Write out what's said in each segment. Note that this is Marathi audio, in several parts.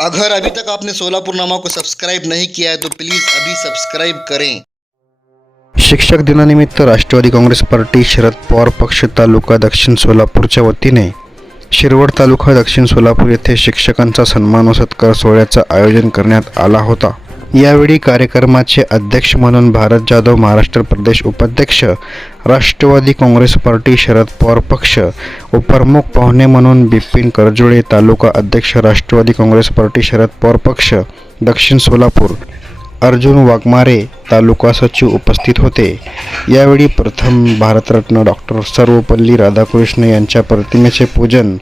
अगर अभी तक आपने सोलापुर नामा को सब्सक्राइब नहीं किया है तो प्लीज़ अभी सब्सक्राइब करें। शिक्षक दिनानिमित्त राष्ट्रवादी काँग्रेस पार्टी शरद पवार पक्ष तालुका दक्षिण सोलापूरच्या वतीने शिरवड तालुका दक्षिण सोलापूर येथे शिक्षकांचा सन्मान व सत्कार सोहळ्याचं आयोजन करण्यात आला होता. यावेळी कार्यक्रमाचे अध्यक्ष म्हणून भारत जाधव महाराष्ट्र प्रदेश उपाध्यक्ष राष्ट्रवादी काँग्रेस पार्टी शरद पवार पक्ष उपप्रमुख पाहुणे म्हणून बिपिन करजुळे तालुका अध्यक्ष राष्ट्रवादी काँग्रेस पार्टी शरद पवार पक्ष दक्षिण सोलापूर अर्जुन वाघमारे तालुका सचिव उपस्थित होते. यावेळी प्रथम भारतरत्न डॉक्टर सर्वपल्ली राधाकृष्ण यांच्या प्रतिमेचे पूजन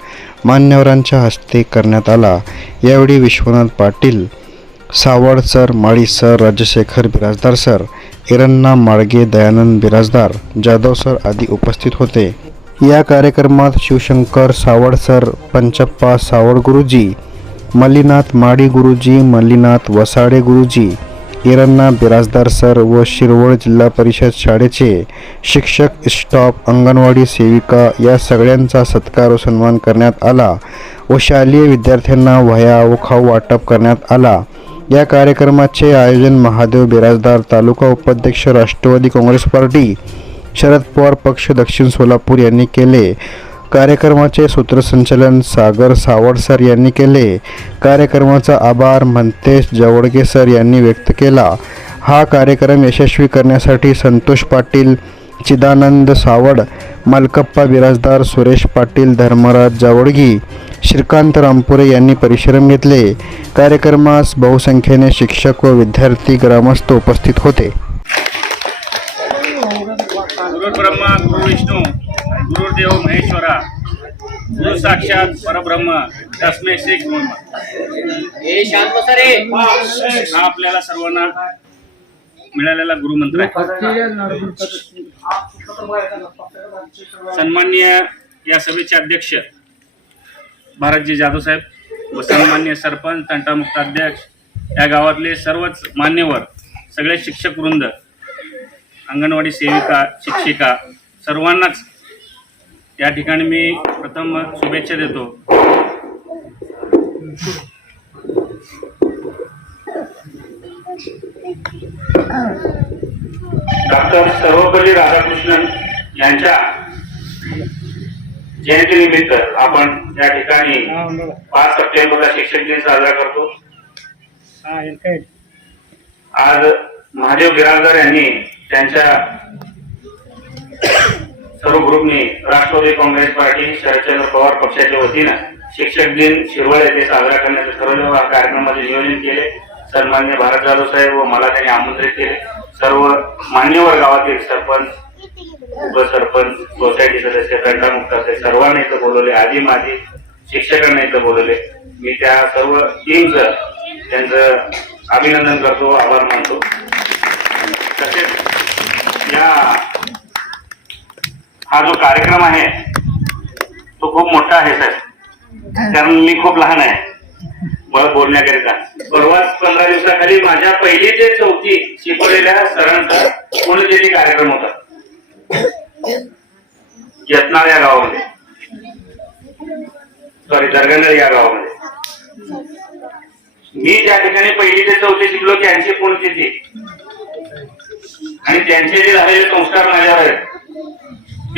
मान्यवरांच्या हस्ते करण्यात आला. यावेळी Vishwanath Patil Savad sir Mali sir Rajshekhar Biradar sir Eranna Malge Dayanand Biradar Jadhav sir आदी उपस्थित होते. या कार्यक्रमात शिवशंकर सावड सर पंचप्पा सावड गुरुजी मल्लीनाथ माळी गुरुजी मल्लीनाथ वसाडे गुरुजी इरण्णा बिराजदार सर व शिरवळ जिल्हा परिषद शाळेचे शिक्षक स्टॉप अंगणवाडी सेविका या सगळ्यांचा सत्कार व सन्मान करण्यात आला व शालेय विद्यार्थ्यांना वह्या व खाऊ वाटप करण्यात आला. या कार्यक्रमाचे आयोजन महादेव बिराजदार तालुका उपाध्यक्ष राष्ट्रवादी काँग्रेस पार्टी शरद पवार पक्ष दक्षिण सोलापूर यांनी केले. कार्यक्रमाचे सूत्रसंचालन सागर सावड सर यांनी केले. कार्यक्रमाचा आभार मंतेश जवळगे सर यांनी व्यक्त केला. हा कार्यक्रम यशस्वी करण्यासाठी संतोष पाटील चिदानंद सावड मलकप्पा बिराजदार सुरेश पाटील धर्मराज जावडगी श्रीकांत रामपुरे यांनी परिश्रम घेतले. कार्यक्रमास बहुसंख्येने शिक्षक व विद्यार्थी ग्रामस्थ उपस्थित होते. गुरु ब्रह्मा गुरु विष्णू गुरुदेव महेश्वरा गुरु साक्षात परब्रह्म तस्मै श्री गुरु. हा आपल्याला सर्वांना मिळालेला गुरुमंत्र आहे. सन्मान्य या सभेचे अध्यक्ष भारतजी जाधव साहेब व सन्मान्य सरपंच तंटामुक्त अध्यक्ष या गावातले सर्वच मान्यवर सगळे शिक्षक वृंद अंगणवाडी सेविका शिक्षिका सर्वांनाच या ठिकाणी मी प्रथम शुभेच्छा देतो. डॉक्टर सर्वपल्ली राधाकृष्णन यांच्या जयंतीनिमित्त आपण या ठिकाणी पाच सप्टेंबरला शिक्षक दिन साजरा करतो. आज महादेव बिराजदार यांनी त्यांच्या सर्व ग्रुपने राष्ट्रवादी काँग्रेस पार्टी शरदचंद्र पवार पक्षाच्या वतीनं शिक्षक दिन शिरवळ येथे साजरा करण्याचं ठरवलं. कार्यक्रमाचे नियोजन केले. सन्मान्य भारत जाधव साहेब व मला त्यांनी आमंत्रित केले. सर्व मान्यवर गावातील सरपंच उपसरपंच सोसायटी सदस्य तंटामुक्त असे सर्वांना इथं बोलवले. आधी माझी शिक्षकांना इथं बोलवले. मी त्या सर्व टीमचं त्यांचं अभिनंदन करतो आभार मानतो. तसेच या हा जो कार्यक्रम आहे तो खूप मोठा आहे साहेब. कारण मी खूप लहान आहे. बोलण्याकरिता. परवाच पंधरा दिवसाखाली माझ्या पहिली ते चौथी शिकवलेल्या सरांचा पुणेरी कार्यक्रम होता. यत्नाळ या गावामध्ये. सॉरी दर्गनर या गावामध्ये. मी ज्या ठिकाणी पहिली ते चौथी शिकलो त्यांची पुण्यतिथी. आणि त्यांचे जे झालेले संस्कार माझ्यावर आहेत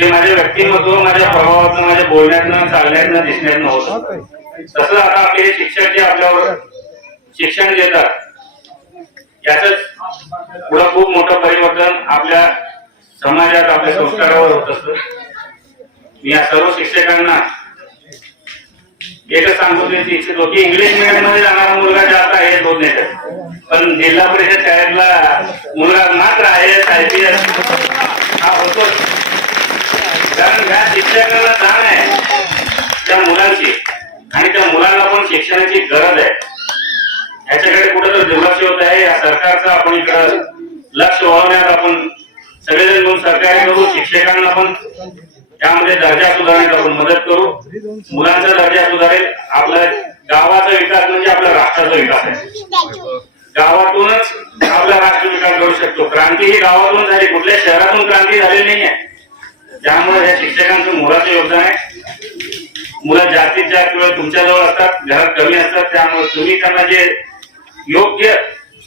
ते माझ्या व्यक्तिमत्व माझ्या प्रभावातनं माझ्या बोलण्यातनं चालण्यातनं दिसण्यातनं नव्हतं. तसंच आता आपले हे शिक्षक जे आपल्यावर शिक्षण देतात याच पुढं खूप मोठं परिवर्तन आपल्या समाजात आपल्या संस्कारावर होत असतं. मी या सर्व शिक्षकांना एकच सांगतो की इच्छित की इंग्लिश मीडियममध्ये जाणारा मुलगा जास्त आहे दोन होत नाही तर. पण जिल्हा परिषद शाळेतला मुलगा मात्र I S I P S हा होतोच. कारण या शिक्षकांना जाण आहे त्या मुलांची. आणि त्या मुलांना पण शिक्षणाची गरज आहे. याच्याकडे कुठं तर दुर्लक्ष होत आहे. या सरकारचं आपण इकडं लक्ष वळवण्यात आपण सगळेजण दोन सहकार्य करू शिक्षकांना पण त्यामध्ये दर्जा सुधारण्यात आपण मदत करू. मुलांचा दर्जा सुधारेल. आपल्या गावाचा विकास म्हणजे आपल्या राष्ट्राचा विकास आहे. गावातूनच आपला राष्ट्र विकास करू शकतो. क्रांती ही गावातून झाली. कुठल्या शहरातून क्रांती झालेली नाही आहे त्यामुळे या शिक्षकांचं मोलाचं योगदान आहे. मुलं जास्तीत जास्त तुमच्याजवळ असतात घरात कमी असतात त्यामुळे तुम्ही त्यांना जे योग्य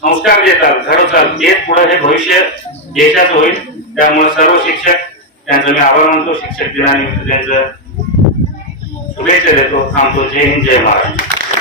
संस्कार देतात घडवतात ते पुढे हे भविष्य देशाचं होईल. त्यामुळे सर्व शिक्षक त्यांचं मी आभार मानतो. शिक्षक दिनानिमित्त त्यांचं शुभेच्छा देतो. थांबतो. जय हिंद जय महाराष्ट्र.